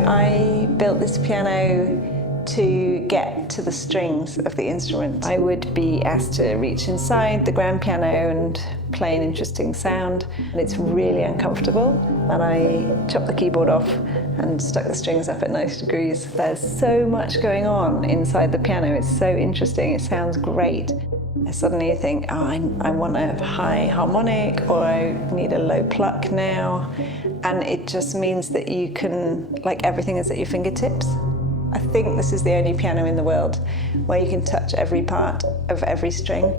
I built this piano to get to the strings of the instrument. I would be asked to reach inside the grand piano and play an interesting sound, and it's really uncomfortable. And I chopped the keyboard off and stuck the strings up at 90 degrees. There's so much going on inside the piano. It's so interesting. It sounds great. Suddenly you think, oh, I want a high harmonic, or I need a low pluck now. And it just means that you can, like, everything is at your fingertips. I think this is the only piano in the world where you can touch every part of every string.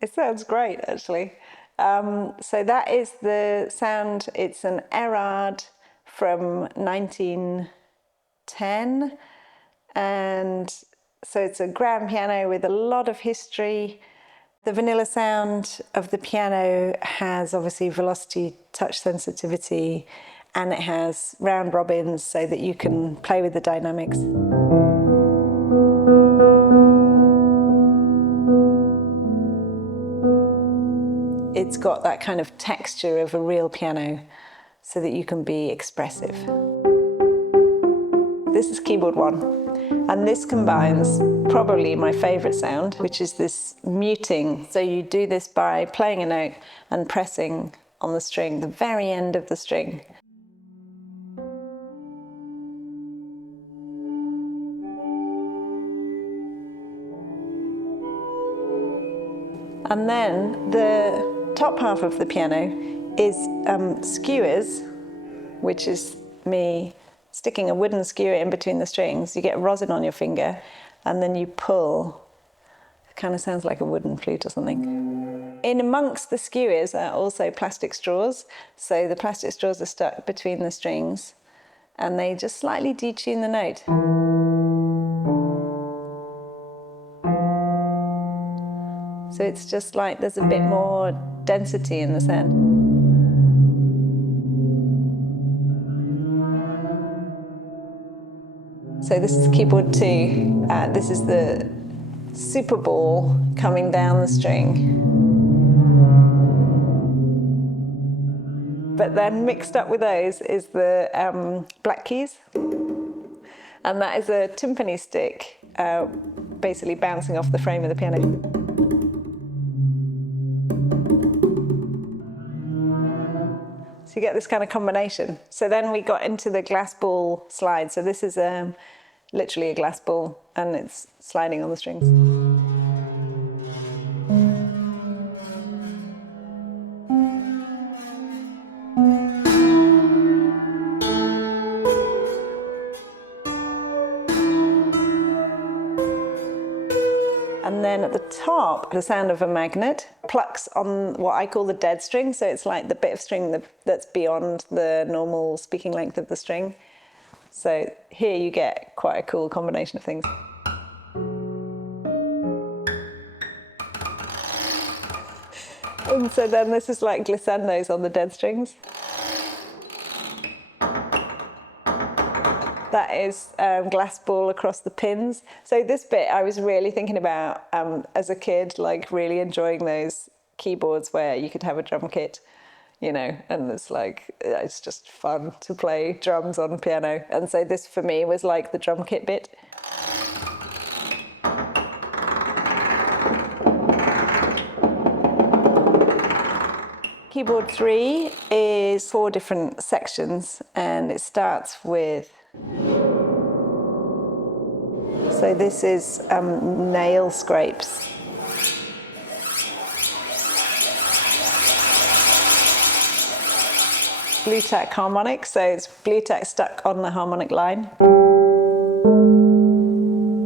It sounds great, actually. So that is the sound. It's an Érard from 1910. And so it's a grand piano with a lot of history. The vanilla sound of the piano has obviously velocity, touch sensitivity, and it has round robins so that you can play with the dynamics. It's got that kind of texture of a real piano so that you can be expressive. This is keyboard 1, and this combines probably my favourite sound, which is this muting. So you do this by playing a note and pressing on the string, the very end of the string. And then the top half of the piano is skewers, which is me sticking a wooden skewer in between the strings. You get rosin on your finger, and then you pull. It kind of sounds like a wooden flute or something. In amongst the skewers are also plastic straws. So the plastic straws are stuck between the strings, and they just slightly detune the note. So it's just like there's a bit more density in the sound. So this is keyboard 2. This is the super ball coming down the string. But then mixed up with those is the black keys. And that is a timpani stick, basically bouncing off the frame of the piano. So you get this kind of combination. So then we got into the glass ball slide. So this is literally a glass ball, and it's sliding on the strings. And then at the top, the sound of a magnet plucks on what I call the dead string. So it's like the bit of string that's beyond the normal speaking length of the string. So here you get quite a cool combination of things. And so then this is like glissandos on the dead strings. That is glass ball across the pins. So this bit I was really thinking about as a kid, like really enjoying those keyboards where you could have a drum kit, you know, and it's just fun to play drums on piano. And so this for me was like the drum kit bit. Keyboard 3 is 4 different sections, and it starts with, so this is nail scrapes. Blue tack harmonic, so it's blue tack stuck on the harmonic line.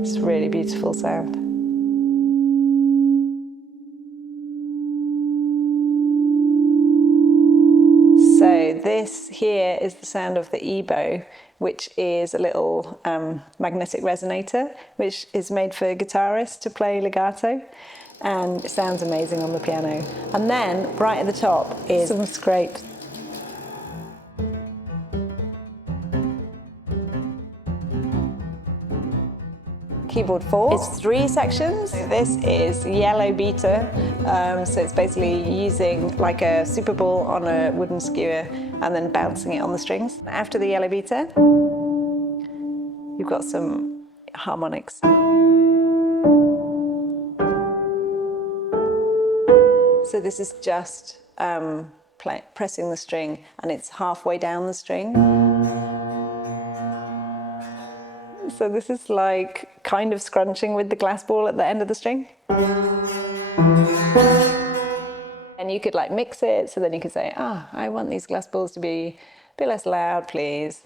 It's a really beautiful sound. this here is the sound of the E-bow, which is a little magnetic resonator, which is made for guitarists to play legato. And it sounds amazing on the piano. And then right at the top is some scrapes. Keyboard 4 is 3 sections. This is yellow beta, so it's basically using like a super ball on a wooden skewer and then bouncing it on the strings. After the yellow beta, you've got some harmonics. So this is just pressing the string, and it's halfway down the string. So this is like kind of scrunching with the glass ball at the end of the string. And you could like mix it, so then you could say, I want these glass balls to be a bit less loud, please.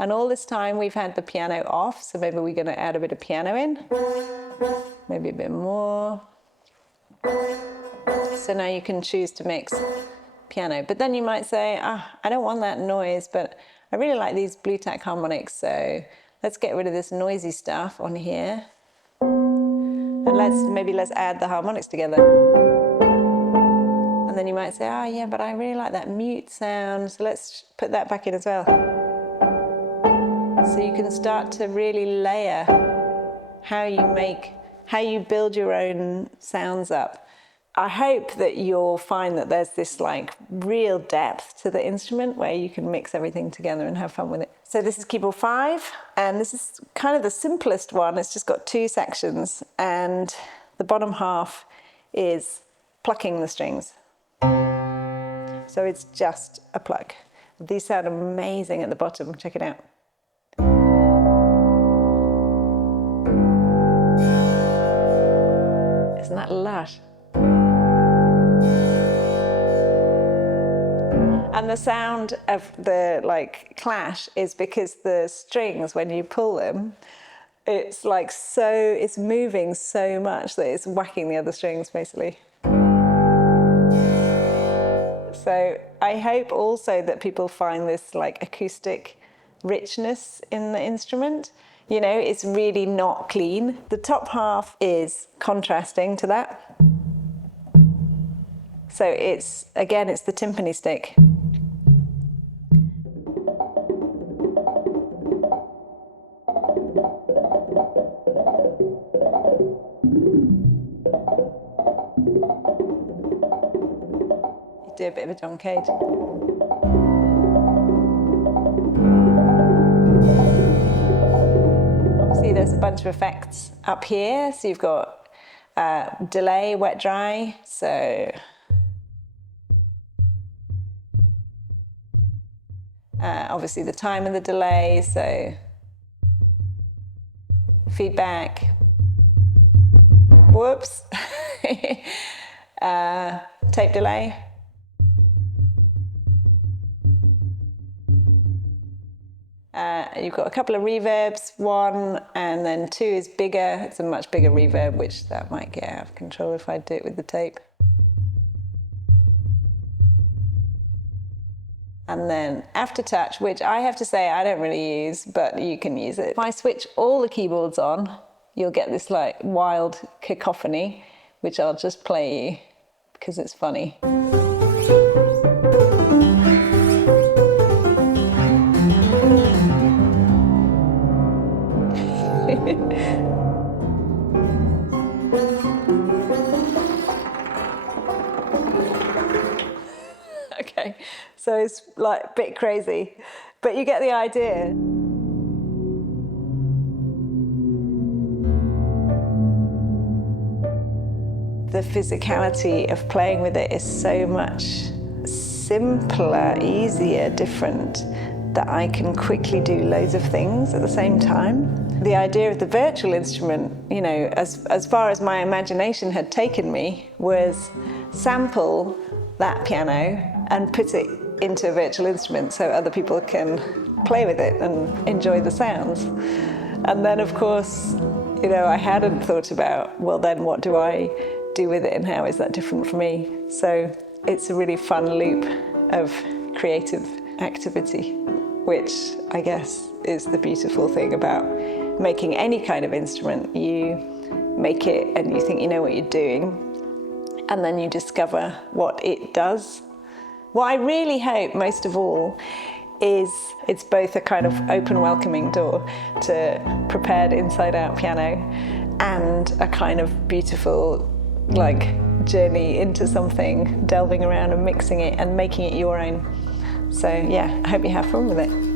And all this time we've had the piano off, so maybe we're going to add a bit of piano in. Maybe a bit more. So now you can choose to mix piano. But then you might say, I don't want that noise, but I really like these blue tack harmonics, so let's get rid of this noisy stuff on here. And let's add the harmonics together. And then you might say, yeah, but I really like that mute sound, so let's put that back in as well. So you can start to really layer how you build your own sounds up. I hope that you'll find that there's this like real depth to the instrument where you can mix everything together and have fun with it. So this is keyboard 5, and this is kind of the simplest one. It's just got 2 sections, and the bottom half is plucking the strings. So it's just a pluck. These sound amazing at the bottom. Check it out. Isn't that lush? And the sound of the like clash is because the strings, when you pull them, it's like it's moving so much that it's whacking the other strings basically. So I hope also that people find this like acoustic richness in the instrument. You know, it's really not clean. The top half is contrasting to that. So it's the timpani stick. Do a bit of a John Cage. Obviously there's a bunch of effects up here. So you've got delay, wet, dry. So obviously the time of the delay. So feedback. Whoops. Tape delay. You've got a couple of reverbs, 1 and then 2 is bigger. It's a much bigger reverb, which that might get out of control if I do it with the tape. And then aftertouch, which I have to say I don't really use, but you can use it. If I switch all the keyboards on, you'll get this like wild cacophony, which I'll just play you because it's funny. Okay, so it's like a bit crazy, but you get the idea. The physicality of playing with it is so much simpler, easier, different, that I can quickly do loads of things at the same time. The idea of the virtual instrument, you know, as far as my imagination had taken me, was sample that piano and put it into a virtual instrument so other people can play with it and enjoy the sounds. And then, of course, you know, I hadn't thought about, well, then what do I do with it and how is that different for me? So it's a really fun loop of creative activity, which I guess is the beautiful thing about making any kind of instrument. You make it and you think you know what you're doing, and then you discover what it does. What I really hope most of all is it's both a kind of open, welcoming door to prepared inside-out piano and a kind of beautiful journey into something, delving around and mixing it and making it your own. So yeah, I hope you have fun with it.